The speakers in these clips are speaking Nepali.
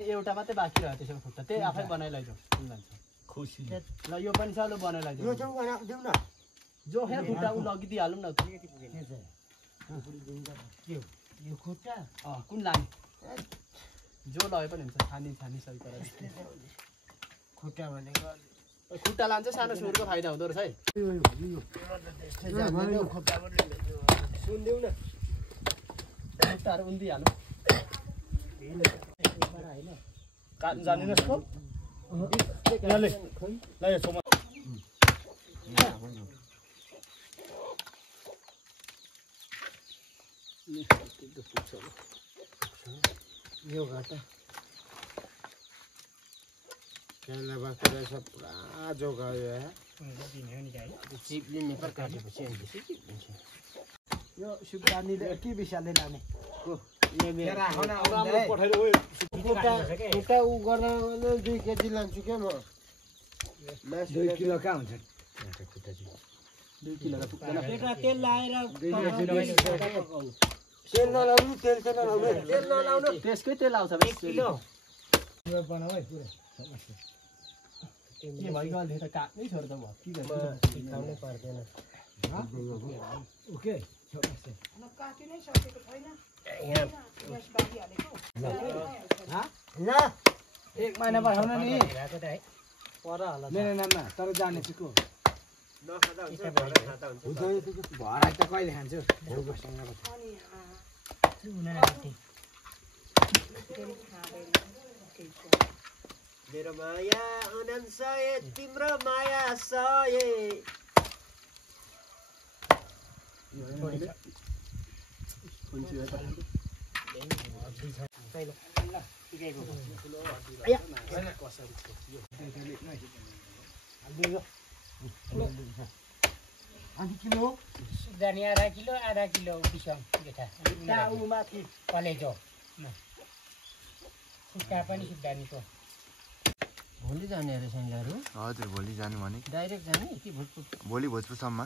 एउटा मात्रै बाँकी रह्यो त्यसको खुट्टा त्यही आफै बनाइ लैजाऊ खुसी ल यो पनि सालो बनाइ लैजाऊ जो हे खुट्टा उ लगिदिइहालौँ न यो खुट्टा कुन लाने जो लगे पनि हुन्छ छानी सही गरेर खुट्टा भनेको खुट्टा लान्छ सानो सुरको फाइदा हुँदो रहेछ है सुन्दिउ न खुट्टाहरू उन्दिहालौँ काट्नु जान्दैन यसको यहाँले ल यो छेउमा यो घाटा केला बाँकी रहेछ पुरा जोगायो चिप्लिने पर काटेपछि यो सुब्बानीले के विषयले लाने खुट्टा उ गर्न 2 केजी लान्छु क्या म 2 किलो कहाँ हुन्छ 2 किलो पुग्दैन तेल लाएर तेल नलाउनु तेल नलाउनु त्यसकै तेल आउँछ 1 किलो यो बनाऊ है पुरै के भयो अहिले त काट्नै छोड्दा भयो के गर्नु खाउनै पर्दैन ओके काटी नै सकेको छैन यहाँ यस बाली हालेको ल 1 महिना पठाउन नि पर होला मेरो नाममा तर जाने छु को नखादा हुन्छ भराइ त कहिले खान्छु मेरो माया अनन्त सय तिम्रो माया सय सुदानी आधा किलो बिसङ जेठा माथि कलेजो खुट्टा पनि सुदानीको भोलि जाने अरे सन्जाहरू हजुर भोलि जानु भने डाइरेक्ट जाने कि भोजपुर भोलि भोजपुरसम्म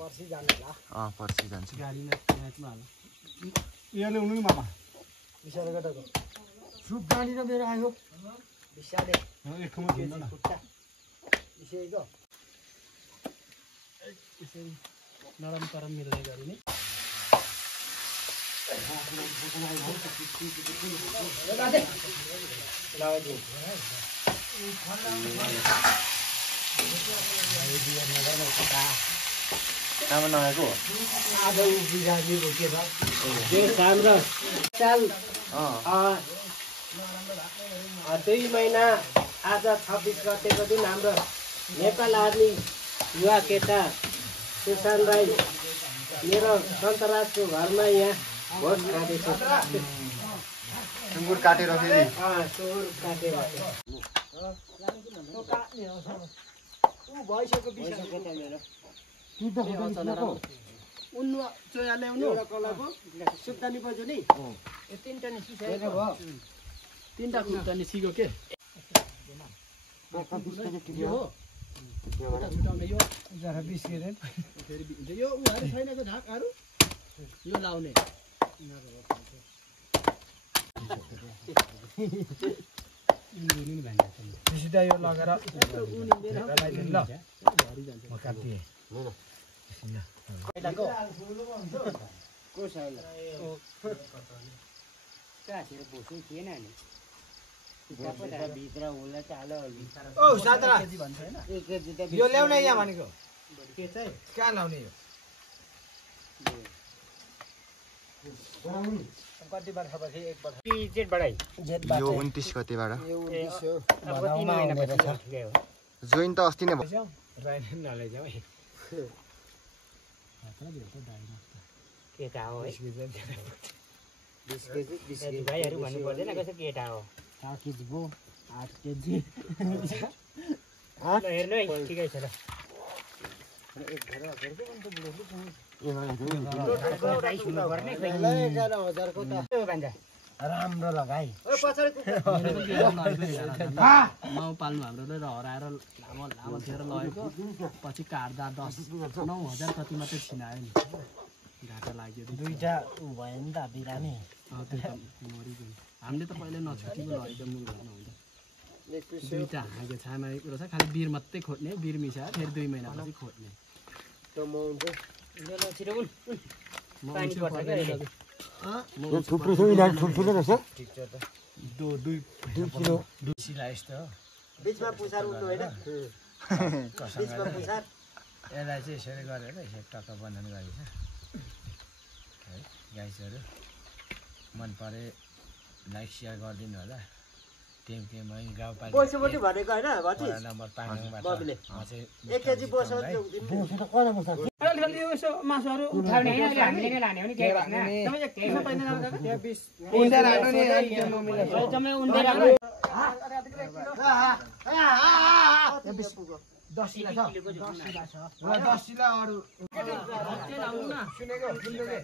पर्सि जाने होला पर्सि जान्छु गाडीमा म्याचमा हाल यहाँले हुनु नि मामा विशाले गएको सुदानी र मेरो आयो विशाले एक ठाउँमा केजी खुट्टा विशेको नरम परम मिल्ने गरी नै नआएको आज बिगार्ने के छ राम्रो साल 2 महिना आज 26 गतेको दिन हाम्रो नेपाल आर्मी युवा केटा सुशान्त राई मेरो सन्तराजको घरमा यहाँ भोट खाँदैछ सुँगुर काटेर फेरि सुँगुर काटेर भइसक्यो बिसक्यो त मेरो उन्नु चोया ल्याउनु एउटा कलाको सुक्तानी पर्छ नि यो 3टा निस्किसकेको भयो 3टा खुट्टा निस्कियो के यो हो यो जरा 20 के फेरि यो उहरू छैन झाकहरू यो लाउने सिधा यो लगेर ल म काट्दिएँ यो ल्याउने यहाँ भनेको कहाँ लाउने यो कति वर्षपछि एक वर्ष जेठ बढाइ यो 29 गतेबाट जोइन त अस्ति नै भयो केटा हो है 20 केजी भाइहरु भन्नु पर्दैन कसै केटा हो 4 केजी भो 8 केजी हेर्नु है ठिकै छ ल राम्रो लगाइ माउ पाल्नु हाम्रोले र हराएर लामो लामो थिएर लगेको पछि काट्दा 9,000 कति मात्रै छिनायो नि घाटा लाग्यो दुईटा भयो नि त बिरामी मरिगयो हामीले त पहिले नछुटेको लगेको मुल भएन हुन्छ दुईटा हाँगे छामा रहेछ खालि बिर मात्रै खोज्ने बिर मिसाएर फेरि 2 महिनापछि खोज्ने त म हुन्छ छिटो उन पानी पर्छ के थुप्रो छ इलाज ठुल्ठुलो रहेछ 2 किलो सिला यस्तो बीचमा पुछार उठ्नु हैन बीचमा पुछार यसलाई चाहिँ यसरी गरेर यसरी टक्क बनाउनु गरेछ है गाइसहरु मन परे लाइक शेयर गरिदिनु होला टेमटेमै गाउँपालिका बोसोबोटी भनेको हैन भति नम्बर 5 बाट बबिले म चाहिँ 1 केजी बोसोबोटी दिनु बोसो त कता बस्छ अलि यसो मासुहरु उठाउने हैन अहिले हामीले नै लाने हो नि केही हैन तपाईँ एक केही पाइन लाग्छ त्यहाँ 20 उन्डा राख्नु नि जम्मै उन्डा राख्नु आ 10 किलो छ 10 किलो छ ल 10 किलो अरु त्यो लाउनु न सुनेको सुनेको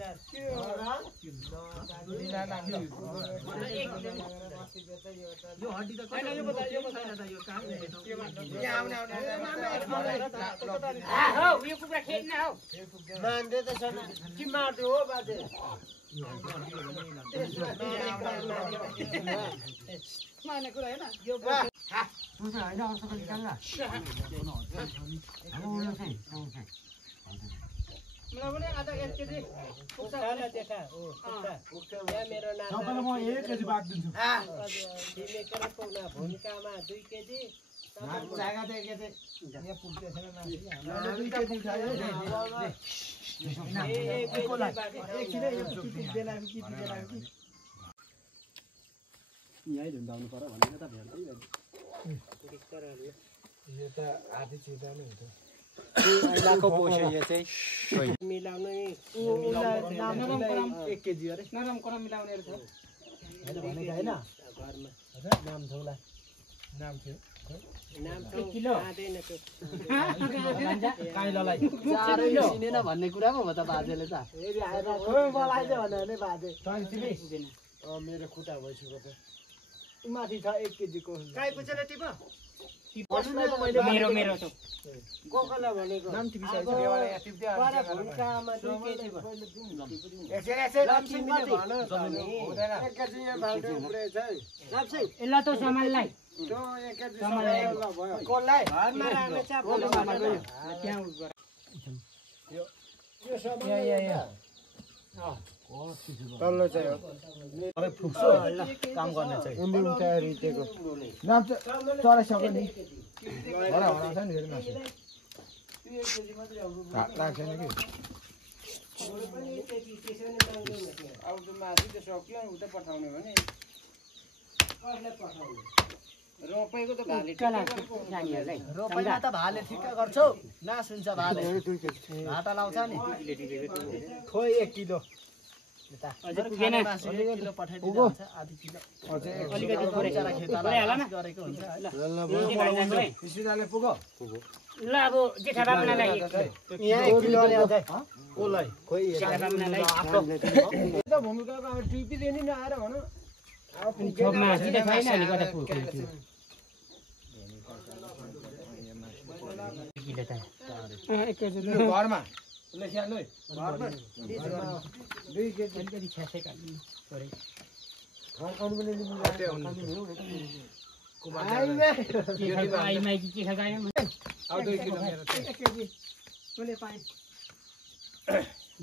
यो हड्डी त छैन यो बता यो छैन त यो काम यहाँ आउने हौ यो कुखुरा खेद्न हौ मान्दै त छैन कि मार्दै हो बाजे माने कुरा हैन यो तुझे हैन अर्को पनि निकाल्न मलाई पनि आधा 1 केजी पुग्छ होला देखा ओ पुग्छ यहाँ मेरो नाम तपाईलाई म 1 केजी बाट दिन्छु दिमेकर पुग्ना भूमिकामा 2 केजी जागा त 1 केजी यहाँ पुग्छ छैन मान्छे हामीले 2 केजी उठायो एक किलो यो पुग्दैन हामी कि पुग्दैन कि यही ढुन्डाउनु पर्यो भनेर त भेट्दै यो त आधी चिता नै हुन्छ लाको पोषे यो चाहिँ मिलाउने नरम करम 1 केजी अरे नरम करम मिलाउने रहेछ हैन भनेको हैन घरमा नाम थौला नाम थियो नाम 1 किलो आदैन त्यो काइलालाई 4 किलो सिनेन भन्ने कुरा पो हो त बाजेले त फेरि आएर खोइ मलाई चाहिँ भने बाजे तैँले मेरो खुट्टा भइसक्यो त माथि छ 1 केजी को काई पुछले टिप मेरो त गोकला भनेको नाम टिपी छ बेवाले यहाँ टिप्दै आछ बडा भूमिकामा 2 केजी यसै लाप्सी भन हुँदैन 1 केजी यहाँ बाल्टे उब्रे छ लाप्सी एला त सामानलाई त्यो 1 केजी सामानलाई भयो कोलाई घरमा राख्ने छ बोले मामा गयो त्यहाँ यो सामान यहाँ तल्लो चाहिँ हो अरे फुक्सो काम गर्ने चाहिँ उन्डी उठाएर रिटेको नाम चढाइसक्यो नि हरा हरा छ नि फेरि मासु राख्दैन कि अब त मासु त सक्यो उता पठाउने भने कसलाई पठाउने रोपाइको त भाले रोपाइमा त भाले ठिक्क गर्छौ नास हुन्छ भाले भाटा लाउँछ नि खोइ 1 किलो अझै पुगेन 1 किलो पठाइदिनु हुन्छ आधी किलो अझै अलिकति थोरै खेताला गरेको हुन्छ हैन ल बिस्मिल्लाहले पुगो ल अब जेठा बाबुलाई यहाँ 1 किलो ले अझै कोलाई खोइ जेठा बाबुलाई त भूमिकाको अब टिपी दिनु न आएर भन अब छोकमा सिधै छैन नि कता पुग्छ किलो त 1 केजी घरमा लेख्या लु घरमा 2 केजी अलिकति छ्यासै काट्नु थोरै घर खानु पनि लिनु आटे हुनु आई माइकी के खा गायो अब 2 किलो मेरो 1 केजी मैले पाएँ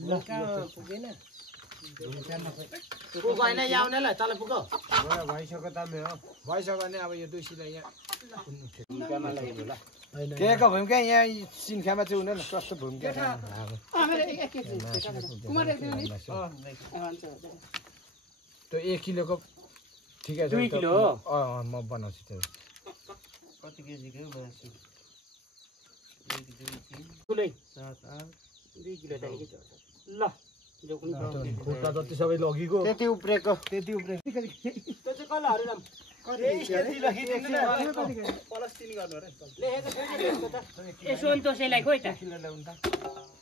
ल पुगेन को गएन याउनेलाई तल पुगो भइसक्यो त मेरो भइसक्यो भने अब यो 2 किलो यहाँ भूमिकामा लाग्यो ल केको भूमिका यहाँ सिनखामा चाहिँ हुँदैन कस्तो भूमिका त्यो 1 किलोको ठिकै छ 2 किलो हो म बनाउँछु त्यो कति केजीको बनाउँछु 1 2 3 7 8 2 किलो चाहिएको छ ल खुट्टा जति सबै लगेको त्यति उब्रेको त्यो चाहिँ कल हरिराम सन्तोषलाई खोइ त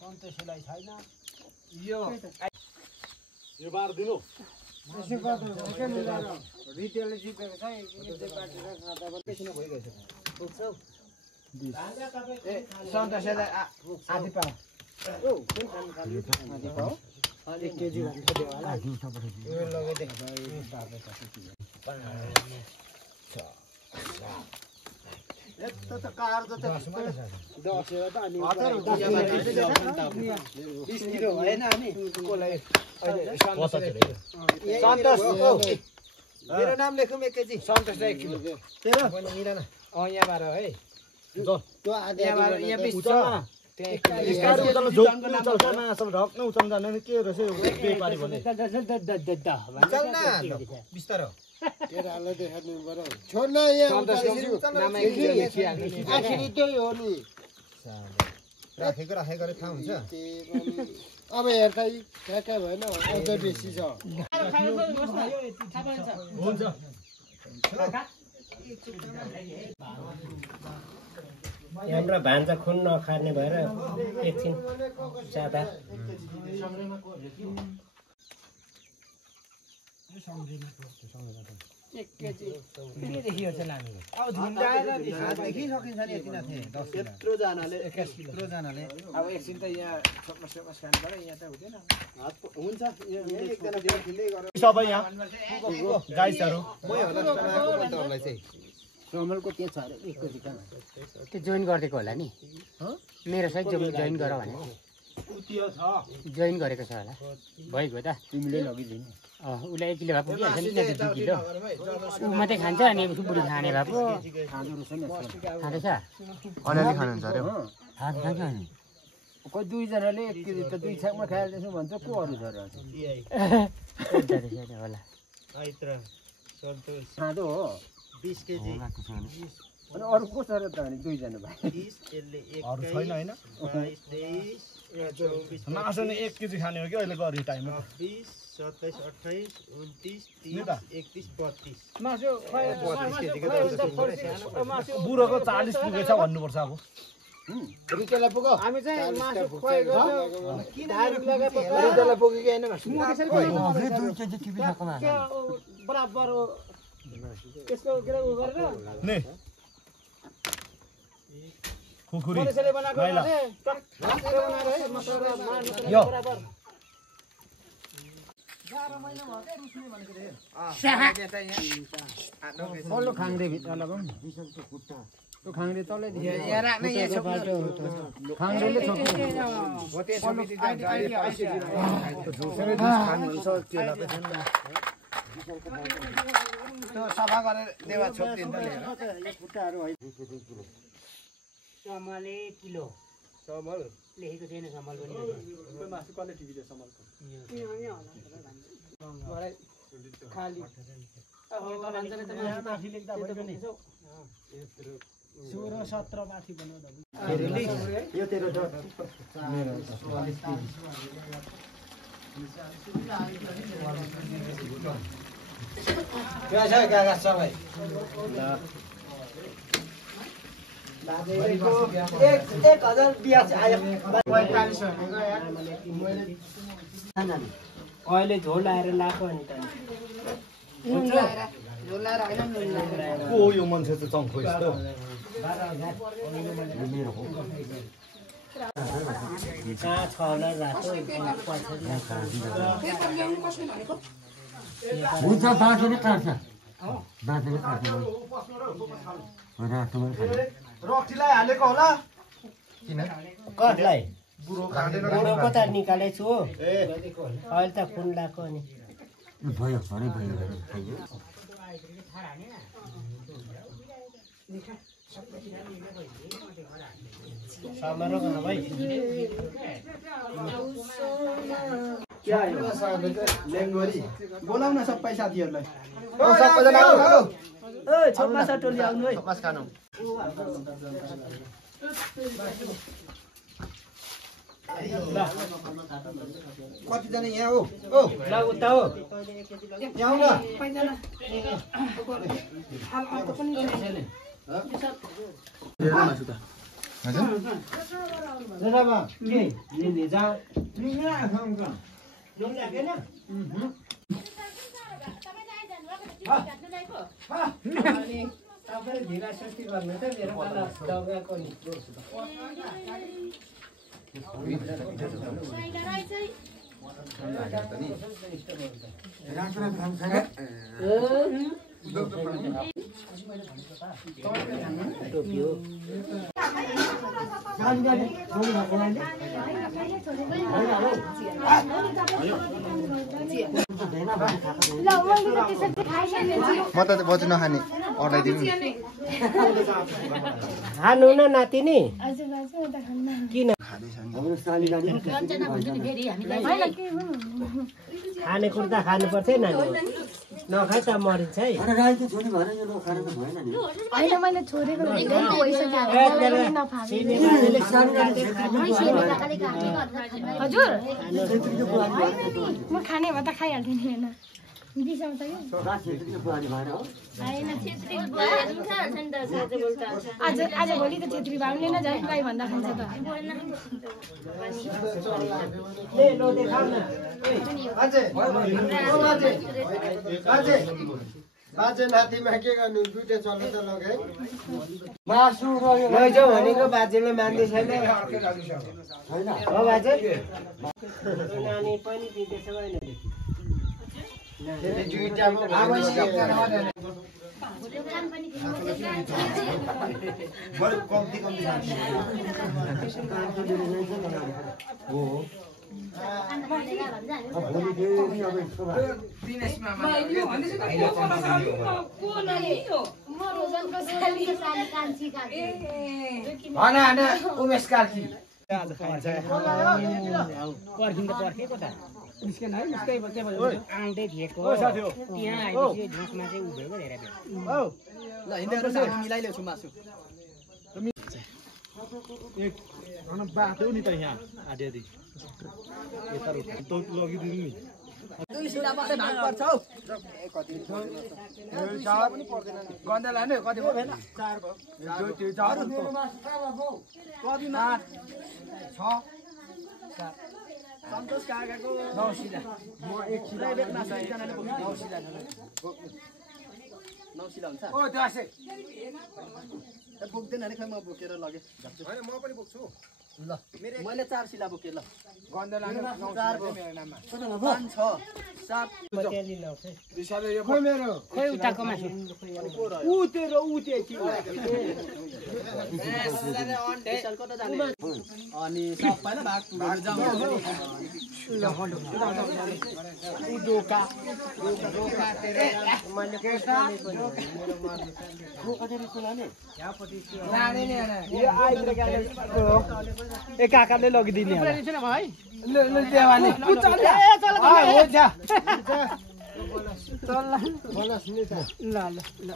सन्तोषलाई छैन यो बार दिनु रिटेलले जितेको छ किन भइरहेछ पुग्छौ सन्तोषलाई आधी पाऊ आधी पाऊ 1 केजी भन्छ देवाला यो लगेदे यस्तो त कार त 10 त अनि 20 किलो भएन अनि कोलाई सन्तोष मेरो नाम लेखौँ 1 केजी सन्तोष 1 किलो तेरो पनि मिलन यहाँ बार है त्यो आधी यहाँ 20 छ राखेको थाहा हुन्छ अब हेर्दा क्या भएन अझ बेसी छ हाम्रो भान्जा खुन नखाने भएर एकछिन जाँदा अब एकछिन त यहाँ छोप्मस खानु पर्यो यहाँ त हुँदैन हुन्छ सबै यहाँ गाइसहरू कमलको त्यो छ एकको दुकान त्यो जोइन गरिदिएको होला नि मेरो सहित जोइन गर भने जोइन गरेको छ होला भइगयो त तिमीले लगिदिनु उसलाई 1 किलो भए पुगिहाल्छ नि 2 किलो ऊ मात्रै खान्छ अनि बुढी खाने भए पो खाँदैछ अलिअलि खानुहुन्छ अरे खान्छ नि कोही 2 जनाले 1 केजी त 2 छाकमा खाइहाल्दैछु भन्छ को अरू छ र होला खाँदो हो 20 केजी अनि अरू को छ र त अनि 2 जना भाइ 30 यसले 1 अरू छैन हैन 22 23 24 मासु नि 1 केजी खाने हो कि अहिले गरि टाइममा 20 27 28 29 30 31 32 मासु बुढोको 40 पुगेछ भन्नुपर्छ अब रिटेललाई पुग्यो हामी चाहिँ मासु खोइ गर्यो धारी लगा पक्का रिटेललाई पुग्यो कि हैन मासु अझै 2 केजी टिभी खाकोमा बराबर त्यसको गिरा उ गरेर नि खुकुरी मलेसियाले बनाएको है टक्कै बनाएर है मसला मार्नु बराबर 11 महिना भयो के रुस्ने भनेको रे बल्लो खाङ्रे भित्र लगाउँ त्यो खाङ्रे तलै दियो यहाँ राख्ने यहाँ छोप्नु खाङ्रेले छोप्नु हो त्यसो मिति जान्छ अहिले पैसा झुसरे खानु हुन्छ के लाग्दैन त्यो सफा गरेर देवा छोप्दिन्छ लिएर यो खुट्टाहरु है समल 1 किलो समल लेखेको छैन समल पनि कोही मासु कसले टिभी दे समलको मलाई खाली अहो भन्छले त यहाँ माथि लेख्दा भयो नि 16 17 माथि बनाउँदा यो तेरो छ मेरो 44 क्या छ गागा सबै एक 1000 ब्याज आयो 45 भनेको यार अहिले झोल आएर लाको अनि त झोल लाएर हैन को यो मान्छे त चम्खो यस्तो 12000 मेरो हो कहाँ छ होला रातो हुन्छ बाँचेर काट्छ बाँचेर काट्छ रातोमा रक्सीलाई हालेको होला किन कटलाई बुढोको त निकालेछु अहिले त खुन लाको अनि भयो सरी भयो समारोह गर्न भाइ क्या यो लेङ्गोरी बोलाउन सबै साथीहरुलाई ओ सबैजना आउनु ओइ छोप्मा टोली आउनु है छोप्मास खानु कतिजना यहाँ हो ओ ल उता हो यहाँ आउन तपाईँले ढिला सुस्ती गर्नु त मेरो पाला दौगाको नि म त बजु नखाने अर्डाइदिनु खानु न नातिनी किन खानेकुरा त खानुपर्छ है नानी नखाइ त मरिन्छ है होइन मैले छोडेको हजुर म खाने भए त खाइहाल्थेँ नि होइन बिसाउँछ आज भोलि त छेत्री भाउले नै झन् गाई भन्दा खान्छ त बाजे नातिमा के गर्नु दुईटा चल्नु त लगे लैजाऊ भनेको बाजेले मान्दै छैन होइन हो बाजे नानी पनि दिँदैछ उमेश कार्की पर्खिँदा पर्खेको त निस्केन है निस्कै आउँदै थिएको त्यहाँ आएपछि झोकमा चाहिँ उभिएको धेरै बेर ल हिँडेर मिलाइल्याउँछु मासु बाटो नि त यहाँ आधी आधी यता लगिदिनु नि गन्दा लाने कति भयो सन्तोष काकाको 9 सिला म एक सिला एकजनाले 9 सिला 9 सिला हुन्छ ओ त्यो आसे बोक्दैन अरे खै म बोकेर लगे हैन म पनि बोक्छु ल मैले 4 सिला बोके ल गन्दा लाने 9 सिला मेरो नाममा 5 6 7 पटेली लाउँछ बिसाले यो खोइ मेरो खोइ उताको मासु उ तेरो उ त्यो के कता जाने अनि सबैले भाग पुगेर जाऊ ल हल्लो उ डोका तेरे मैले के खाने पनि मेरो मन को कतै लाने यापटी लाने नि यो आइले गाले ए काकाले लगिदिने हैन भाइ ल देवानी उ चल ए चल हो जा चल बोलस नि त ल ल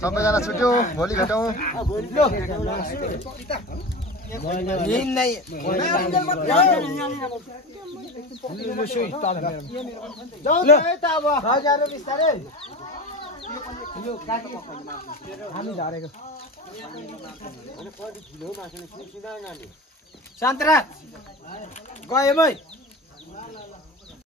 सबैजना छुट्यो भोलि भेटौँ दिन नै ल त अब हजार बिस्तारै यो काटी हामी झरेको शान्तरा गयो मै